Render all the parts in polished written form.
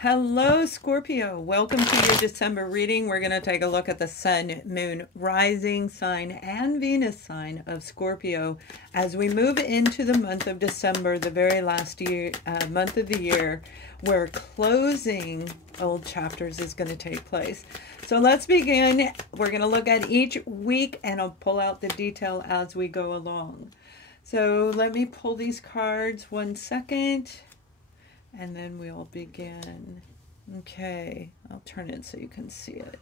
Hello, Scorpio. Welcome to your December reading. We're going to take a look at the Sun, Moon, Rising sign, and Venus sign of Scorpio as we move into the month of December, the very last month of the year, where closing old chapters is going to take place. So let's begin. We're going to look at each week, and I'll pull out the detail as we go along. So let me pull these cards 1 second. And then we'll begin. Okay, I'll turn it so you can see it.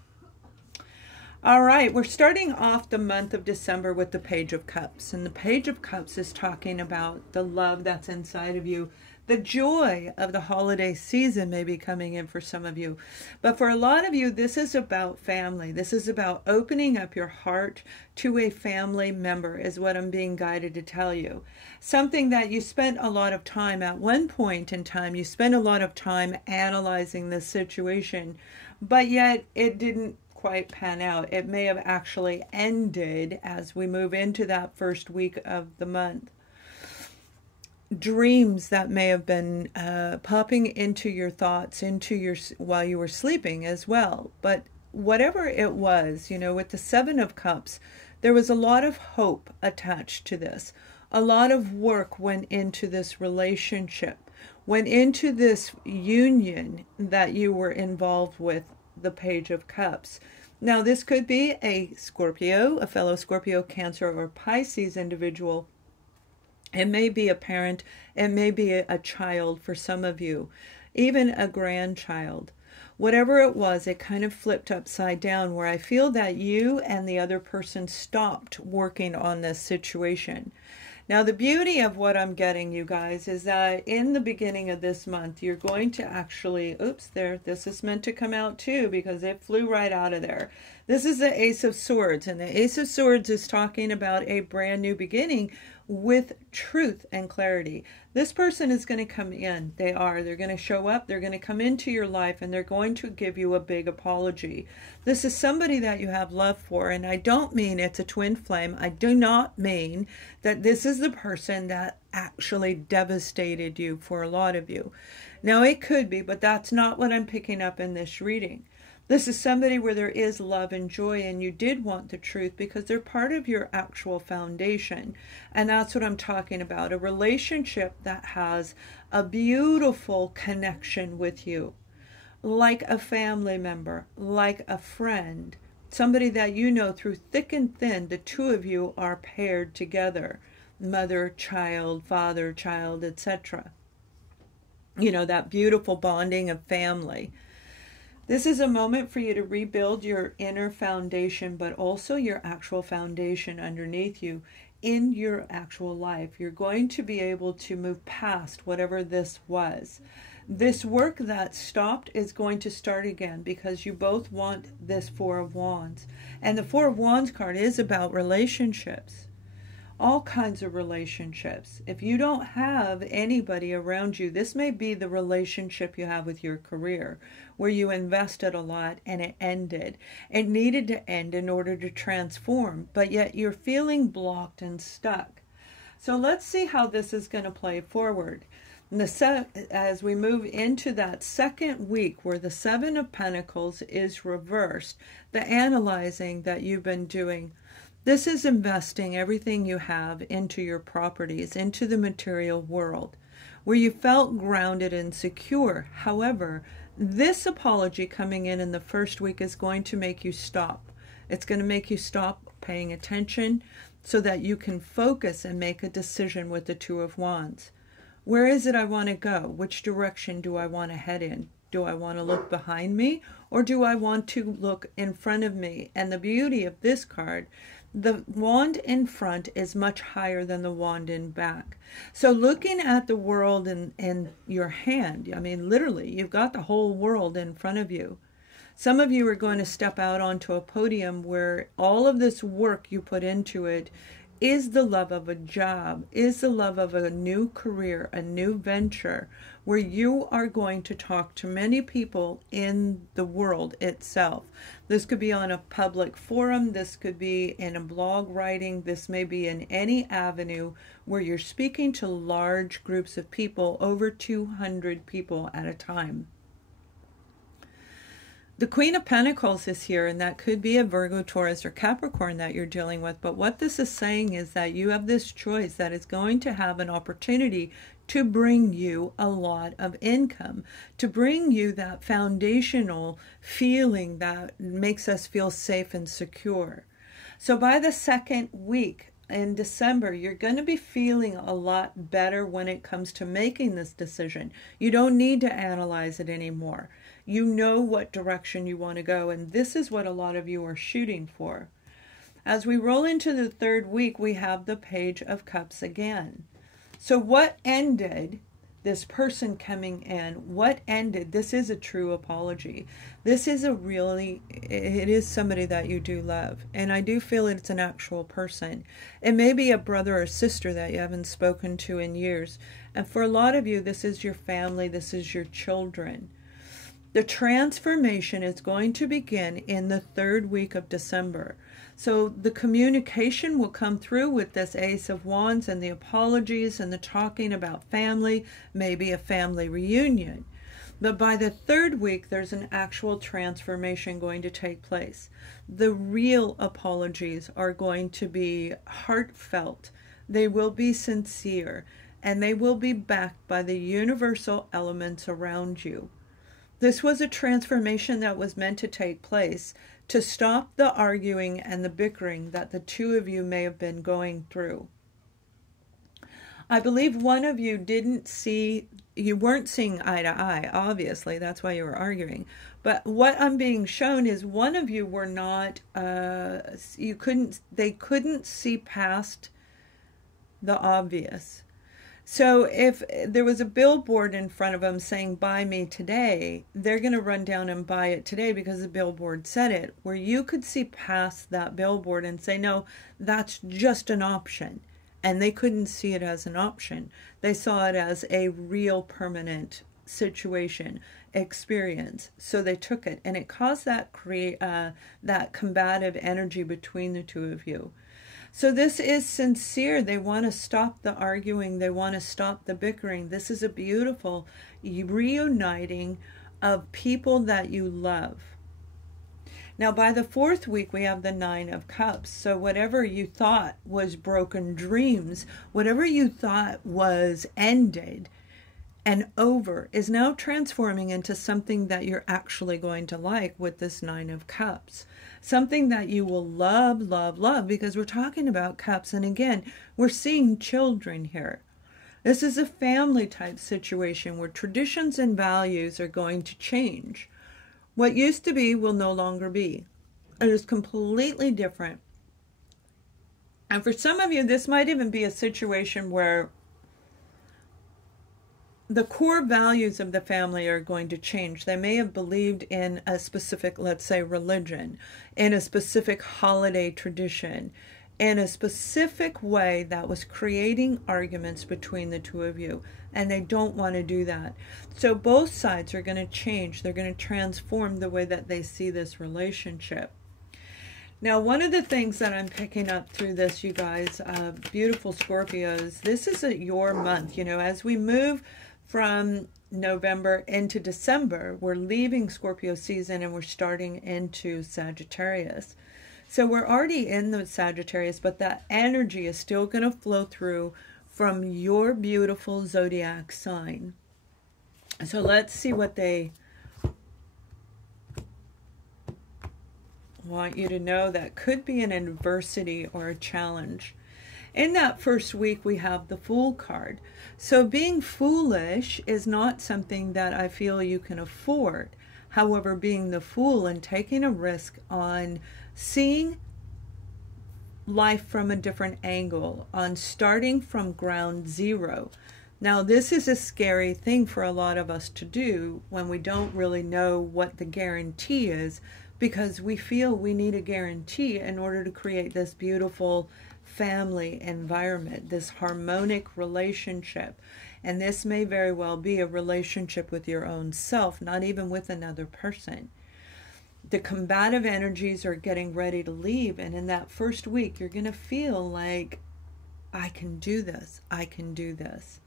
All right, we're starting off the month of December with the Page of Cups. And the Page of Cups is talking about the love that's inside of you. The joy of the holiday season may be coming in for some of you. But for a lot of you, this is about family. This is about opening up your heart to a family member is what I'm being guided to tell you. Something that you spent a lot of time at one point in time. You spent a lot of time analyzing this situation, but yet it didn't quite pan out. It may have actually ended as we move into that first week of the month. Dreams that may have been popping into your thoughts, while you were sleeping as well. But whatever it was, you know, with the Seven of Cups, there was a lot of hope attached to this. A lot of work went into this relationship, went into this union that you were involved with, the Page of Cups. Now, this could be a Scorpio, a fellow Scorpio, Cancer, or Pisces individual. It may be a parent, it may be a child for some of you, even a grandchild. Whatever it was, it kind of flipped upside down where I feel that you and the other person stopped working on this situation. Now, the beauty of what I'm getting, you guys, is that in the beginning of this month, you're going to actually, this is meant to come out too because it flew right out of there. This is the Ace of Swords, and the Ace of Swords is talking about a brand new beginning with truth and clarity. This person is going to come in. They're going to show up. They're going to come into your life, and they're going to give you a big apology. This is somebody that you have love for, and I don't mean it's a twin flame. I do not mean that this is the person that actually devastated you for a lot of you. Now, it could be, but that's not what I'm picking up in this reading. This is somebody where there is love and joy, and you did want the truth because they're part of your actual foundation. And that's what I'm talking about, a relationship that has a beautiful connection with you, like a family member, like a friend, somebody that you know through thick and thin. The two of you are paired together, mother, child, father, child, etc. You know, that beautiful bonding of family. This is a moment for you to rebuild your inner foundation, but also your actual foundation underneath you in your actual life. You're going to be able to move past whatever this was. This work that stopped is going to start again because you both want this Four of Wands. And the Four of Wands card is about relationships. All kinds of relationships. If you don't have anybody around you, this may be the relationship you have with your career, where you invested a lot and it ended. It needed to end in order to transform, but yet you're feeling blocked and stuck. So let's see how this is going to play forward. As we move into that second week where the Seven of Pentacles is reversed, the analyzing that you've been doing, this is investing everything you have into your properties, into the material world, where you felt grounded and secure. However, this apology coming in the first week is going to make you stop. It's going to make you stop paying attention so that you can focus and make a decision with the Two of Wands. Where is it I want to go? Which direction do I want to head in? Do I want to look behind me, or do I want to look in front of me? And the beauty of this card, the wand in front is much higher than the wand in back. So looking at the world in your hand, I mean, literally, you've got the whole world in front of you. Some of you are going to step out onto a podium where all of this work you put into it is the love of a job, is the love of a new career, a new venture, where you are going to talk to many people in the world itself. This could be on a public forum, this could be in a blog writing, this may be in any avenue where you're speaking to large groups of people, over 200 people at a time. The Queen of Pentacles is here, and that could be a Virgo, Taurus, or Capricorn that you're dealing with. But what this is saying is that you have this choice that is going to have an opportunity to bring you a lot of income, to bring you that foundational feeling that makes us feel safe and secure. So by the second week in December, you're going to be feeling a lot better when it comes to making this decision. You don't need to analyze it anymore. You know what direction you want to go, and this is what a lot of you are shooting for. As we roll into the third week, we have the Page of Cups again. So what ended, this person coming in, what ended, this is a true apology. This is it is somebody that you do love. And I do feel it's an actual person. It may be a brother or sister that you haven't spoken to in years. And for a lot of you, this is your family, this is your children. The transformation is going to begin in the third week of December. So the communication will come through with this Ace of Wands and the apologies and the talking about family, maybe a family reunion. But by the third week, there's an actual transformation going to take place. The real apologies are going to be heartfelt. They will be sincere, and they will be backed by the universal elements around you. This was a transformation that was meant to take place to stop the arguing and the bickering that the two of you may have been going through. I believe one of you you weren't seeing eye to eye, obviously, that's why you were arguing. But what I'm being shown is one of you were not, they couldn't see past the obvious. So if there was a billboard in front of them saying, buy me today, they're going to run down and buy it today because the billboard said it. Where you could see past that billboard and say, no, that's just an option. And they couldn't see it as an option. They saw it as a real permanent situation, experience. So they took it. And it caused that combative energy between the two of you. So this is sincere. They want to stop the arguing. They want to stop the bickering. This is a beautiful reuniting of people that you love. Now, by the fourth week, we have the Nine of Cups. So whatever you thought was broken dreams, whatever you thought was ended and over, is now transforming into something that you're actually going to like with this Nine of Cups. Something that you will love, love, love, because we're talking about cups. And again, we're seeing children here. This is a family type situation where traditions and values are going to change. What used to be will no longer be. It is completely different. And for some of you, this might even be a situation where the core values of the family are going to change. They may have believed in a specific, let's say, religion, in a specific holiday tradition, in a specific way that was creating arguments between the two of you. And they don't want to do that. So both sides are going to change. They're going to transform the way that they see this relationship. Now, one of the things that I'm picking up through this, you guys, beautiful Scorpios, this is your month. You know, as we move from November into December, we're leaving Scorpio season and we're starting into Sagittarius. So we're already in the Sagittarius, but that energy is still going to flow through from your beautiful zodiac sign. So let's see what they want you to know that could be an adversity or a challenge. In that first week, we have the Fool card. So being foolish is not something that I feel you can afford. However, being the fool and taking a risk on seeing life from a different angle, on starting from ground zero. Now, this is a scary thing for a lot of us to do when we don't really know what the guarantee is, because we feel we need a guarantee in order to create this beautiful family environment, this harmonic relationship. And this may very well be a relationship with your own self, not even with another person. The combative energies are getting ready to leave, and in that first week you're going to feel like, I can do this, I can do this.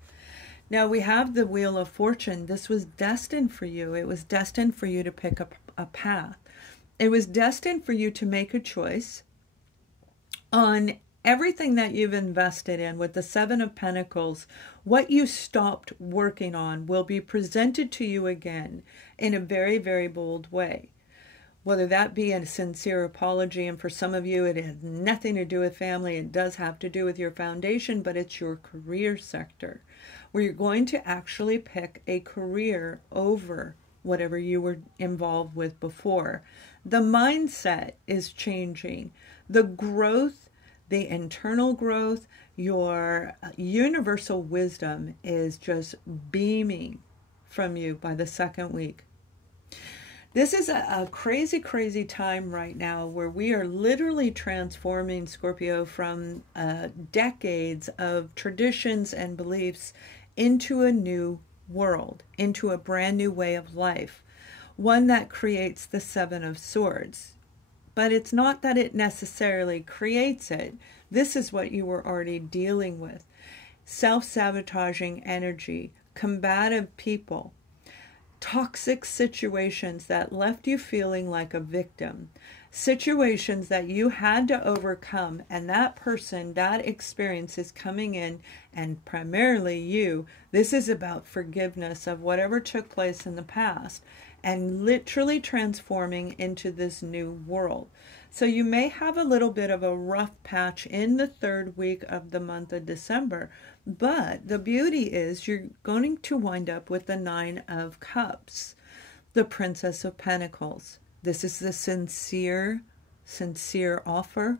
Now we have the Wheel of Fortune. This was destined for you. It was destined for you to pick up a path. It was destined for you to make a choice on everything that you've invested in. With the Seven of Pentacles, what you stopped working on will be presented to you again in a very, very bold way. Whether that be a sincere apology, and for some of you it has nothing to do with family, it does have to do with your foundation, but it's your career sector, where you're going to actually pick a career over whatever you were involved with before. The mindset is changing. The growth, the internal growth, your universal wisdom is just beaming from you by the second week. This is a crazy, crazy time right now where we are literally transforming, Scorpio, from decades of traditions and beliefs into a new world, into a brand new way of life, one that creates the Seven of Swords. But it's not that it necessarily creates it. This is what you were already dealing with. Self-sabotaging energy, combative people, toxic situations that left you feeling like a victim, situations that you had to overcome, and that person, that experience is coming in, and primarily you. This is about forgiveness of whatever took place in the past and literally transforming into this new world. So you may have a little bit of a rough patch in the third week of the month of December, but the beauty is you're going to wind up with the Nine of Cups, the Princess of Pentacles. This is the sincere offer,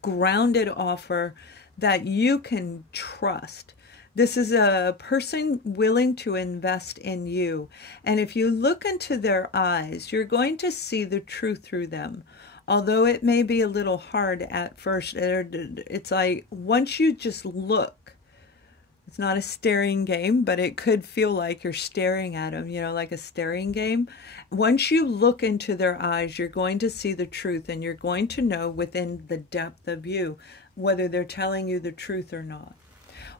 grounded offer that you can trust. This is a person willing to invest in you. And if you look into their eyes, you're going to see the truth through them. Although it may be a little hard at first, it's like once you just look, it's not a staring game, but it could feel like you're staring at them, you know, like a staring game. Once you look into their eyes, you're going to see the truth, and you're going to know within the depth of you whether they're telling you the truth or not,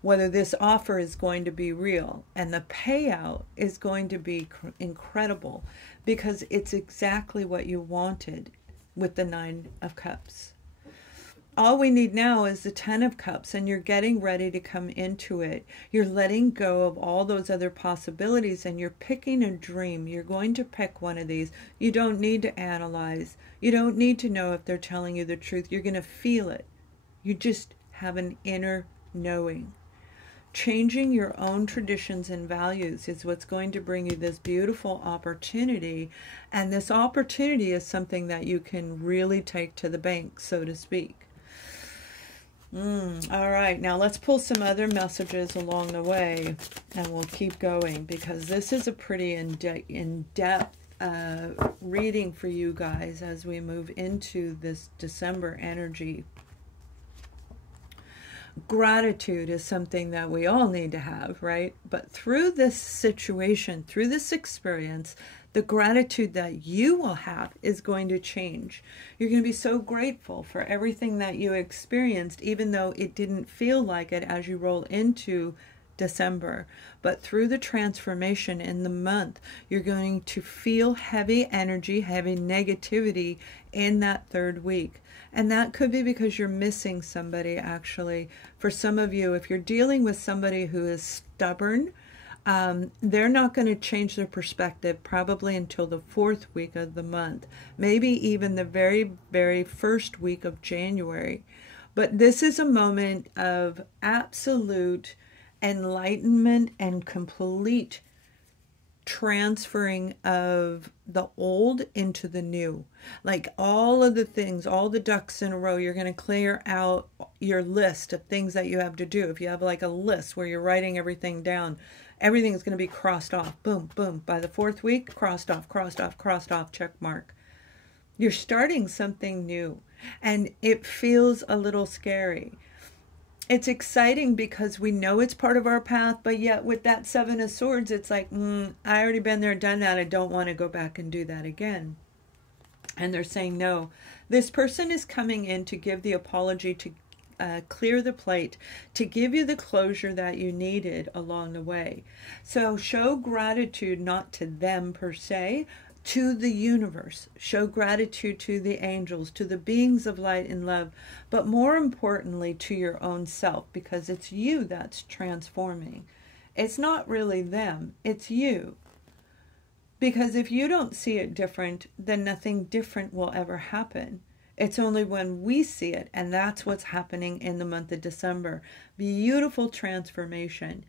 whether this offer is going to be real, and the payout is going to be incredible because it's exactly what you wanted with the Nine of Cups. All we need now is the Ten of Cups, and you're getting ready to come into it. You're letting go of all those other possibilities, and you're picking a dream. You're going to pick one of these. You don't need to analyze. You don't need to know if they're telling you the truth. You're going to feel it. You just have an inner knowing. Changing your own traditions and values is what's going to bring you this beautiful opportunity. And this opportunity is something that you can really take to the bank, so to speak. All right, now let's pull some other messages along the way, and we'll keep going, because this is a pretty in-depth reading for you guys as we move into this December energy. Gratitude is something that we all need to have, right? But through this situation, through this experience, the gratitude that you will have is going to change. You're going to be so grateful for everything that you experienced, even though it didn't feel like it as you roll into December. But through the transformation in the month, you're going to feel heavy energy, heavy negativity in that third week. And that could be because you're missing somebody, actually. For some of you, if you're dealing with somebody who is stubborn, they're not going to change their perspective probably until the fourth week of the month. Maybe even the very, very first week of January. But this is a moment of absolute enlightenment and complete transferring of the old into the new. Like all of the things, all the ducks in a row, you're going to clear out your list of things that you have to do. If you have like a list where you're writing everything down, everything is going to be crossed off. Boom, boom. By the fourth week, crossed off, crossed off, crossed off, check mark. You're starting something new, and it feels a little scary. It's exciting because we know it's part of our path, but yet with that Seven of Swords, it's like, I already been there, done that. I don't want to go back and do that again. And they're saying, no, this person is coming in to give the apology, to clear the plate, to give you the closure that you needed along the way. So show gratitude, not to them per se, to the universe. Show gratitude to the angels, to the beings of light and love, but more importantly to your own self, because it's you that's transforming. It's not really them, it's you. Because if you don't see it different, then nothing different will ever happen. It's only when we see it, and that's what's happening in the month of December. Beautiful transformation.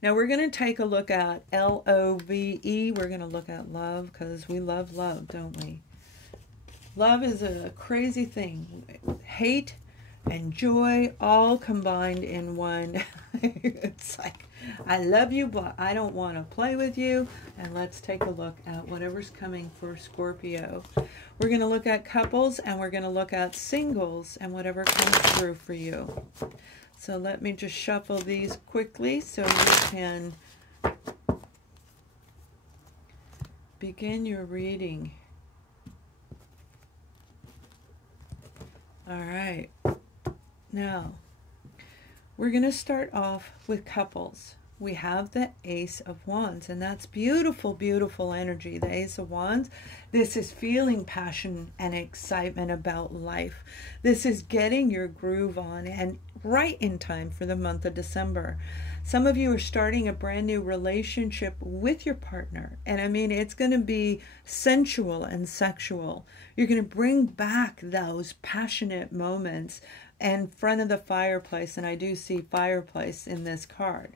Now we're going to take a look at L-O-V-E. We're going to look at love, because we love love, don't we? Love is a crazy thing. Hate and joy all combined in one. It's like, I love you, but I don't want to play with you. And let's take a look at whatever's coming for Scorpio. We're going to look at couples, and we're going to look at singles, and whatever comes through for you. So let me just shuffle these quickly so you can begin your reading. All right. Now, we're going to start off with couples. We have the Ace of Wands, and that's beautiful, beautiful energy. The Ace of Wands, this is feeling passion and excitement about life. This is getting your groove on, and right in time for the month of December. Some of you are starting a brand new relationship with your partner, and I mean, it's going to be sensual and sexual. You're going to bring back those passionate moments in front of the fireplace, and I do see fireplace in this card.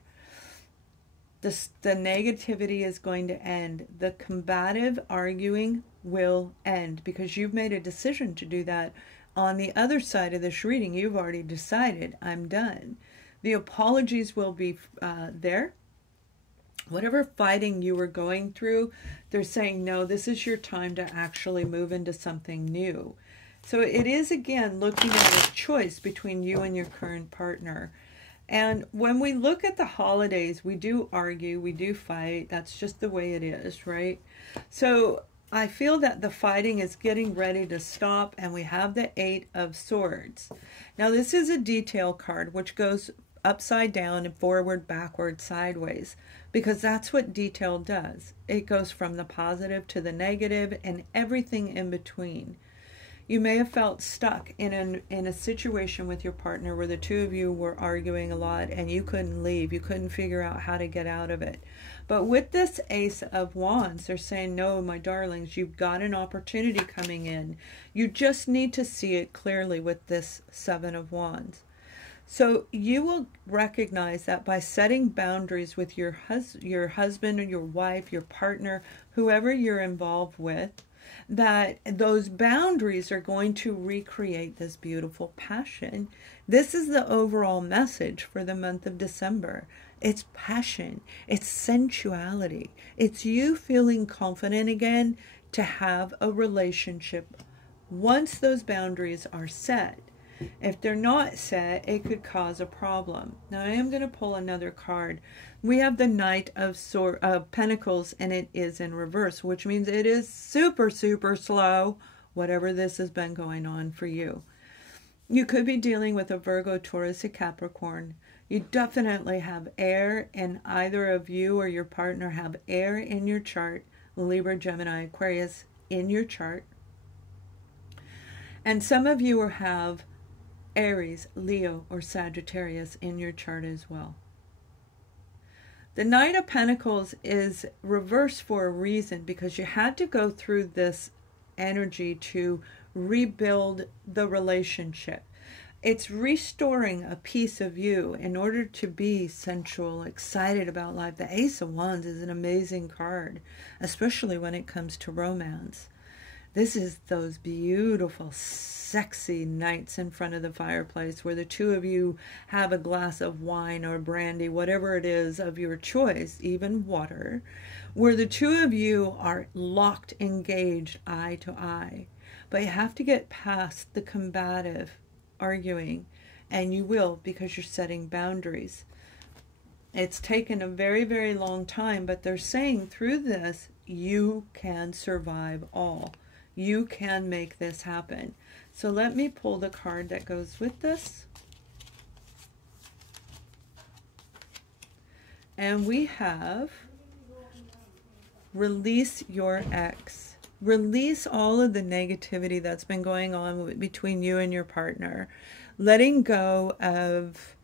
The negativity is going to end. The combative arguing will end, because you've made a decision to do that. On the other side of this reading, you've already decided, I'm done. The apologies will be there. Whatever fighting you were going through, they're saying, no, this is your time to actually move into something new. So it is, again, looking at a choice between you and your current partner. And when we look at the holidays, we do argue, we do fight. That's just the way it is, right? So I feel that the fighting is getting ready to stop, and we have the Eight of Swords. Now, this is a detail card, which goes upside down and forward, backward, sideways, because that's what detail does. It goes from the positive to the negative and everything in between. You may have felt stuck in a situation with your partner where the two of you were arguing a lot and you couldn't leave. You couldn't figure out how to get out of it. But with this Ace of Wands, they're saying, no, my darlings, you've got an opportunity coming in. You just need to see it clearly with this Seven of Wands. So you will recognize that by setting boundaries with your husband or your wife, your partner, whoever you're involved with, that those boundaries are going to recreate this beautiful passion. This is the overall message for the month of December. It's passion. It's sensuality. It's you feeling confident again to have a relationship once those boundaries are set. If they're not set, it could cause a problem. Now, I am going to pull another card. We have the Knight of Pentacles, and it is in reverse, which means it is super, super slow, whatever this has been going on for you. You could be dealing with a Virgo, Taurus, a Capricorn. You definitely have air, and either of you or your partner have air in your chart, Libra, Gemini, Aquarius in your chart. And some of you have Aries, Leo, or Sagittarius in your chart as well. The Knight of Pentacles is reversed for a reason, because you had to go through this energy to rebuild the relationship. It's restoring a piece of you in order to be sensual, excited about life. The Ace of Wands is an amazing card, especially when it comes to romance. This is those beautiful, sexy nights in front of the fireplace where the two of you have a glass of wine or brandy, whatever it is of your choice, even water, where the two of you are locked, engaged, eye to eye. But you have to get past the combative arguing, and you will, because you're setting boundaries. It's taken a very, very long time, but they're saying through this, you can survive all. You can make this happen. So let me pull the card that goes with this. And we have Release Your Ex. Release all of the negativity that's been going on between you and your partner. Letting go of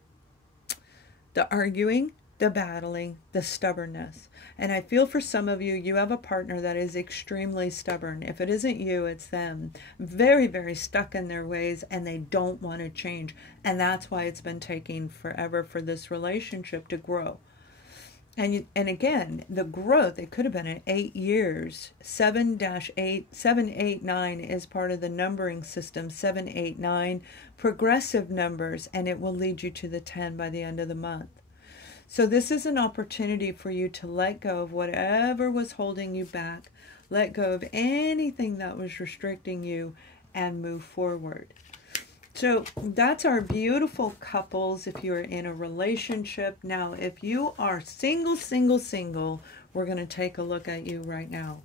the arguing, the battling, the stubbornness. And I feel for some of you, you have a partner that is extremely stubborn. If it isn't you, it's them. Very, very stuck in their ways, and they don't want to change. And that's why it's been taking forever for this relationship to grow. And again, the growth, it could have been in 8 years. 7-8, is part of the numbering system. 7, 8, 9, progressive numbers, and it will lead you to the 10 by the end of the month. So this is an opportunity for you to let go of whatever was holding you back, let go of anything that was restricting you, and move forward. So that's our beautiful couples if you're in a relationship. Now, if you are single, we're going to take a look at you right now.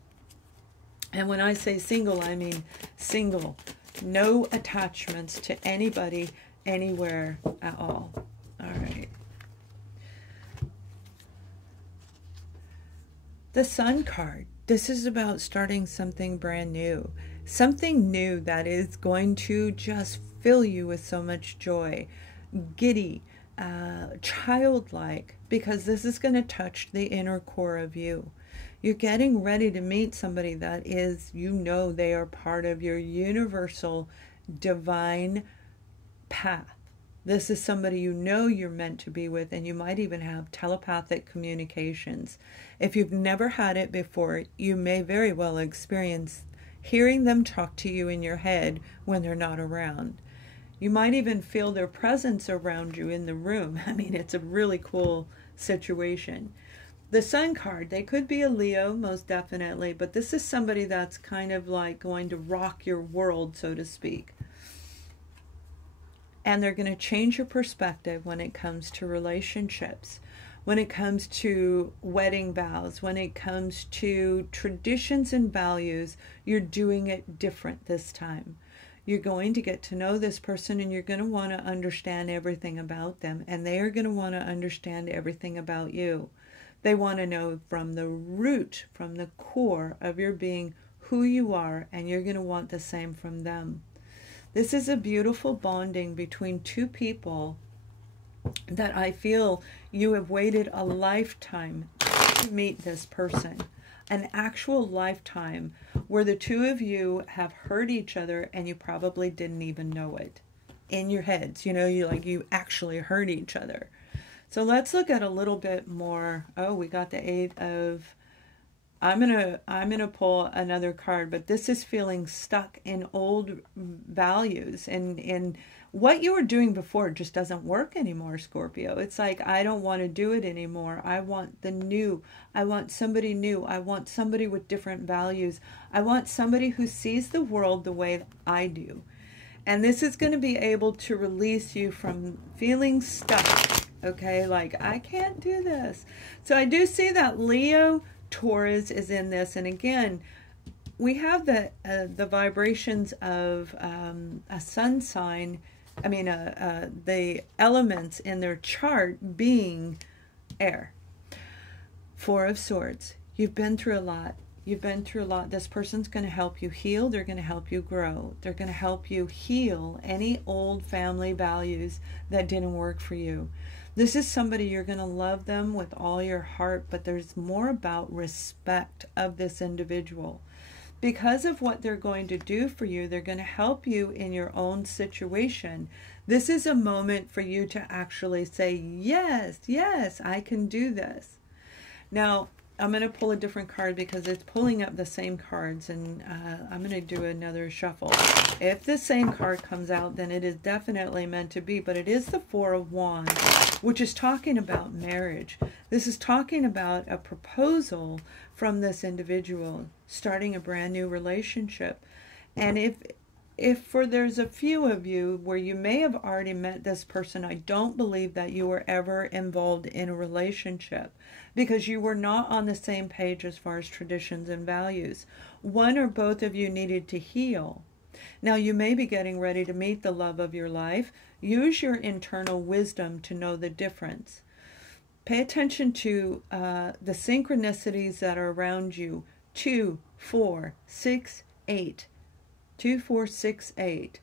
And when I say single, I mean single. No attachments to anybody, anywhere at all. All right. The Sun card. This is about starting something brand new. Something new that is going to just fill you with so much joy. Giddy, childlike, because this is going to touch the inner core of you. You're getting ready to meet somebody that is, you know, they are part of your universal divine path. This is somebody you know you're meant to be with, and you might even have telepathic communications. If you've never had it before, you may very well experience hearing them talk to you in your head when they're not around. You might even feel their presence around you in the room. I mean, it's a really cool situation. The Sun card, they could be a Leo, most definitely, but this is somebody that's kind of like going to rock your world, so to speak. And they're going to change your perspective when it comes to relationships, when it comes to wedding vows, when it comes to traditions and values. You're doing it different this time. You're going to get to know this person, and you're going to want to understand everything about them, and they are going to want to understand everything about you. They want to know from the root, from the core of your being, who you are, and you're going to want the same from them. This is a beautiful bonding between two people that I feel you have waited a lifetime to meet this person. An actual lifetime where the two of you have heard each other and you probably didn't even know it. In your heads, you know, you actually heard each other. So let's look at a little bit more. Oh, we got the 8 of... I'm gonna pull another card, but this is feeling stuck in old values, and what you were doing before just doesn't work anymore, Scorpio. It's like, I don't want to do it anymore. I want the new. I want somebody new. I want somebody with different values. I want somebody who sees the world the way I do. And this is going to be able to release you from feeling stuck. Okay, like, I can't do this. So I do see that Leo Taurus is in this, and again, we have the vibrations of a sun sign. I mean, the elements in their chart being air. 4 of Swords. You've been through a lot. You've been through a lot. This person's going to help you heal. They're going to help you grow. They're going to help you heal any old family values that didn't work for you. This is somebody, you're going to love them with all your heart, but there's more about respect of this individual. Because of what they're going to do for you, they're going to help you in your own situation. This is a moment for you to actually say, yes, yes, I can do this. Now, I'm going to pull a different card because it's pulling up the same cards, and I'm going to do another shuffle. If the same card comes out, then it is definitely meant to be, but it is the 4 of Wands, which is talking about marriage. This is talking about a proposal from this individual, starting a brand new relationship. And if there's a few of you where you may have already met this person, I don't believe that you were ever involved in a relationship because you were not on the same page as far as traditions and values. One or both of you needed to heal. Now, you may be getting ready to meet the love of your life. Use your internal wisdom to know the difference. Pay attention to the synchronicities that are around you. 2, 4, 6, 8. 2, 4, 6, 8.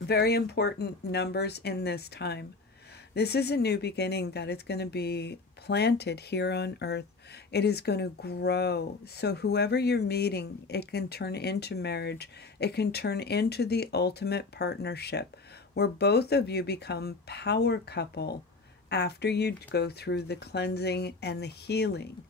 Very important numbers in this time. This is a new beginning that is going to be planted here on earth. It is going to grow. So whoever you're meeting, it can turn into marriage. It can turn into the ultimate partnership where both of you become power couple after you go through the cleansing and the healing.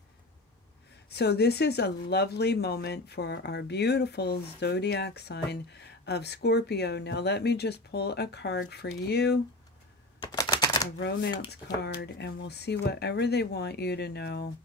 So this is a lovely moment for our beautiful zodiac sign of Scorpio. Now let me just pull a card for you, a romance card, and we'll see whatever they want you to know.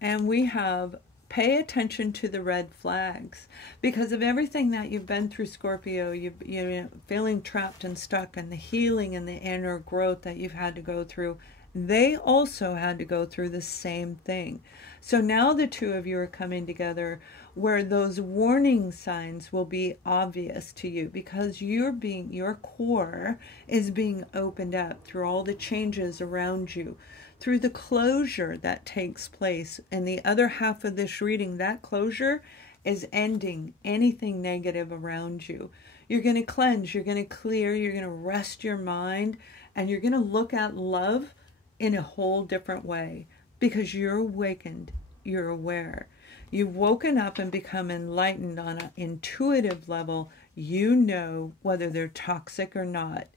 And we have, pay attention to the red flags. Because of everything that you've been through, Scorpio, you're feeling trapped and stuck, and the healing and the inner growth that you've had to go through, they also had to go through the same thing. So now the two of you are coming together where those warning signs will be obvious to you, because your core is being opened up through all the changes around you, through the closure that takes place. And the other half of this reading, that closure is ending anything negative around you. You're going to cleanse, you're going to clear, you're going to rest your mind, and you're going to look at love in a whole different way, because you're awakened, you're aware. You've woken up and become enlightened on an intuitive level. You know whether they're toxic or not.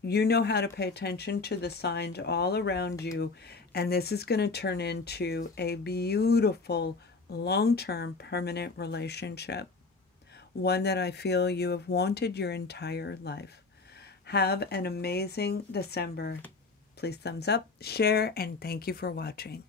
You know how to pay attention to the signs all around you, and this is going to turn into a beautiful, long-term, permanent relationship. One that I feel you have wanted your entire life. Have an amazing December. Please thumbs up, share, and thank you for watching.